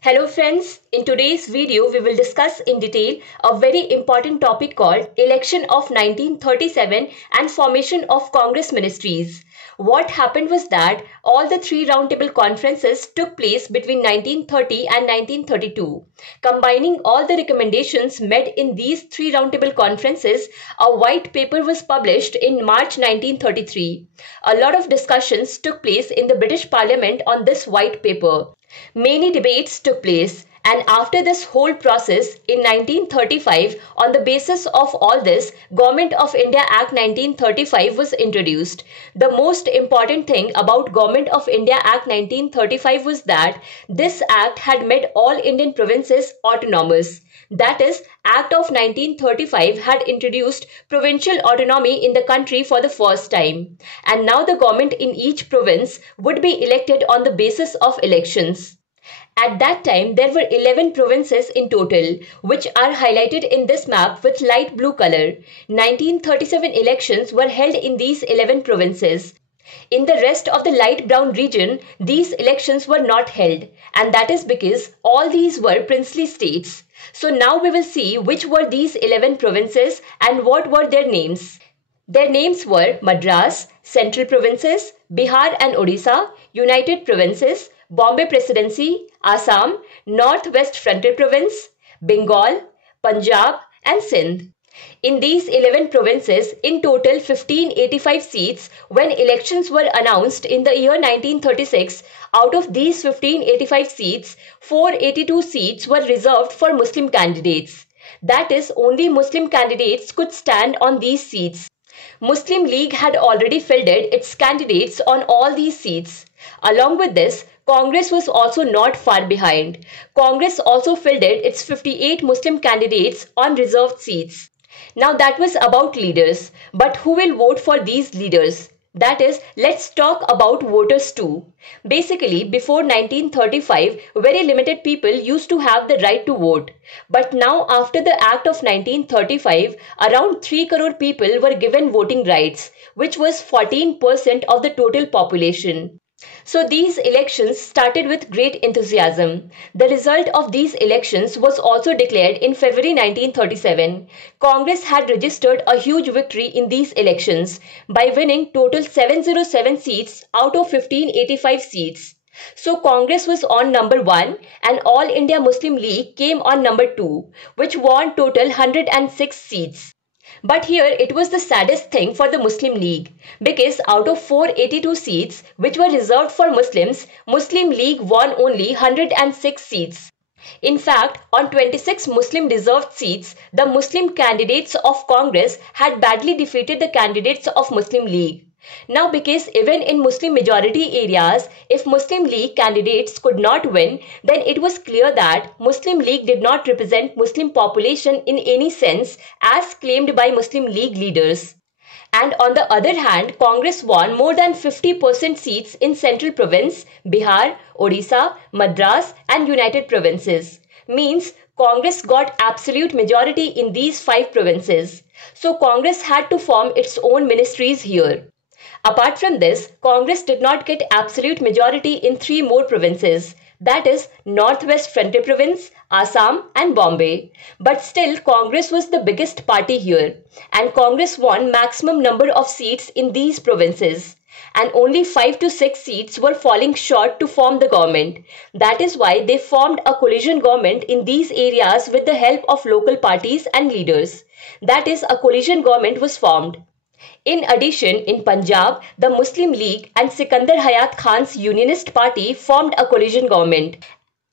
Hello friends, in today's video we will discuss in detail a very important topic called Election of 1937 and Formation of Congress Ministries. What happened was that all the three roundtable conferences took place between 1930 and 1932. Combining all the recommendations made in these three roundtable conferences, a white paper was published in March 1933. A lot of discussions took place in the British Parliament on this white paper. Many debates took place, and after this whole process in 1935, on the basis of all this, Government of India Act 1935 was introduced. The most important thing about Government of India Act 1935 was that this act had made all Indian provinces autonomous. That is, Act of 1935 had introduced provincial autonomy in the country for the first time. And now the government in each province would be elected on the basis of elections. At that time, there were 11 provinces in total, which are highlighted in this map with light blue color. 1937 elections were held in these 11 provinces. In the rest of the light brown region, these elections were not held, and that is because all these were princely states. So now we will see which were these 11 provinces and what were their names. Their names were Madras, Central Provinces, Bihar and Odisha, United Provinces, Bombay Presidency, Assam, Northwest Frontier Province, Bengal, Punjab and Sindh. In these 11 provinces, in total 1585 seats, when elections were announced in the year 1936, out of these 1585 seats, 482 seats were reserved for Muslim candidates. That is, only Muslim candidates could stand on these seats. Muslim League had already fielded its candidates on all these seats. Along with this, Congress was also not far behind. Congress also fielded its 58 Muslim candidates on reserved seats. Now that was about leaders, but who will vote for these leaders? That is, let's talk about voters too. Basically, before 1935, very limited people used to have the right to vote. But now after the Act of 1935, around 3 crore people were given voting rights, which was 14% of the total population. So these elections started with great enthusiasm. The result of these elections was also declared in February 1937. Congress had registered a huge victory in these elections by winning total 707 seats out of 1585 seats. So Congress was on number 1 and All India Muslim League came on number 2, which won total 106 seats. But here it was the saddest thing for the Muslim League, because out of 482 seats which were reserved for Muslims, Muslim League won only 106 seats. In fact, on 26 Muslim reserved seats, the Muslim candidates of Congress had badly defeated the candidates of Muslim League. Now, because even in Muslim majority areas, if Muslim League candidates could not win, then it was clear that Muslim League did not represent Muslim population in any sense as claimed by Muslim League leaders. And on the other hand, Congress won more than 50% seats in Central Province, Bihar, Odisha, Madras and United Provinces. Means Congress got absolute majority in these 5 provinces. So Congress had to form its own ministries here. Apart from this, Congress did not get absolute majority in 3 more provinces, that is Northwest Frontier Province, Assam and Bombay. But still, Congress was the biggest party here, and Congress won maximum number of seats in these provinces. And only 5 to 6 seats were falling short to form the government. That is why they formed a coalition government in these areas with the help of local parties and leaders. That is, a coalition government was formed. In addition, in Punjab, the Muslim League and Sikandar Hayat Khan's Unionist Party formed a coalition government.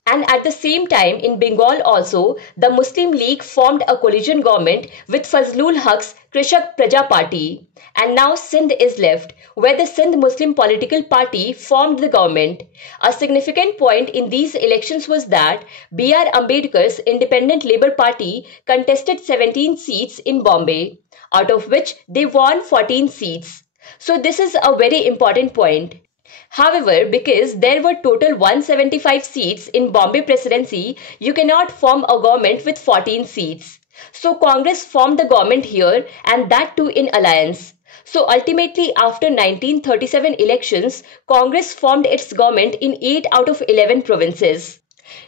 And at the same time, in Bengal also, the Muslim League formed a coalition government with Fazlul Haq's Krishak Praja Party. And now Sindh is left, where the Sindh Muslim Political Party formed the government. A significant point in these elections was that B.R. Ambedkar's Independent Labour Party contested 17 seats in Bombay, out of which they won 14 seats. So this is a very important point. However, because there were total 175 seats in Bombay Presidency, you cannot form a government with 14 seats. So Congress formed the government here, and that too in alliance. So ultimately, after 1937 elections, Congress formed its government in 8 out of 11 provinces.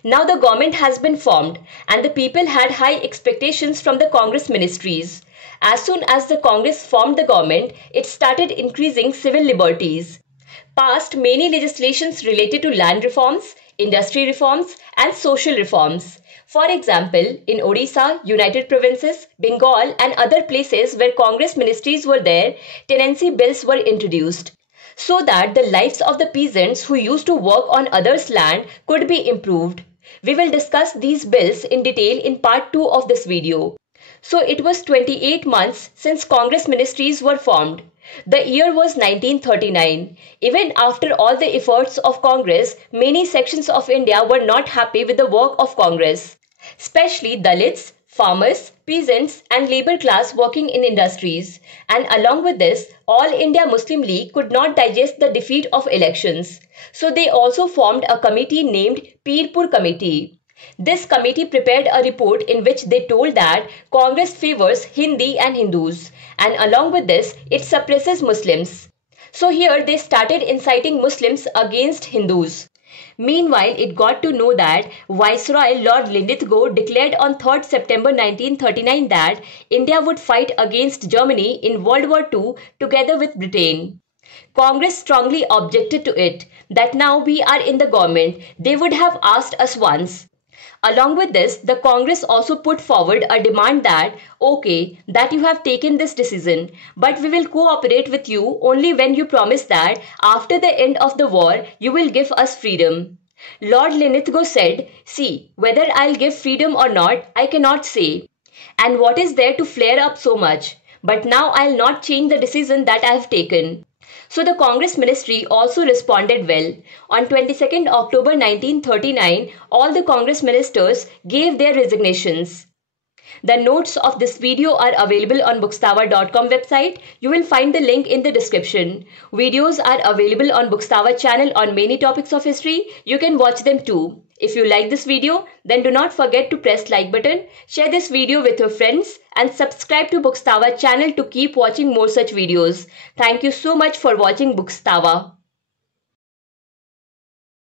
Now the government has been formed and the people had high expectations from the Congress ministries. As soon as the Congress formed the government, it started increasing civil liberties, passed many legislations related to land reforms, industry reforms, and social reforms. For example, in Odisha, United Provinces, Bengal, and other places where Congress ministries were there, tenancy bills were introduced so that the lives of the peasants who used to work on others' land could be improved. We will discuss these bills in detail in part 2 of this video. So it was 28 months since Congress ministries were formed. The year was 1939. Even after all the efforts of Congress, many sections of India were not happy with the work of Congress, especially Dalits, farmers, peasants, and labor class working in industries. And along with this, All India Muslim League could not digest the defeat of elections. So they also formed a committee named Pirpur Committee. This committee prepared a report in which they told that Congress favors Hindi and Hindus, and along with this, it suppresses Muslims. So here they started inciting Muslims against Hindus. Meanwhile, it got to know that Viceroy Lord Linlithgow declared on 3rd September 1939 that India would fight against Germany in World War II together with Britain. Congress strongly objected to it, that now we are in the government, they would have asked us once. Along with this, the Congress also put forward a demand that, okay, that you have taken this decision, but we will cooperate with you only when you promise that after the end of the war, you will give us freedom. Lord Linlithgow said, see, whether I'll give freedom or not, I cannot say. And what is there to flare up so much? But now I'll not change the decision that I have taken. So the Congress ministry also responded well. On 22nd October 1939, all the Congress ministers gave their resignations. The notes of this video are available on bookstawa.com website. You will find the link in the description. Videos are available on Bookstawa channel on many topics of history. You can watch them too. If you like this video, then do not forget to press like button, share this video with your friends and subscribe to Bookstawa channel to keep watching more such videos. Thank you so much for watching Bookstawa.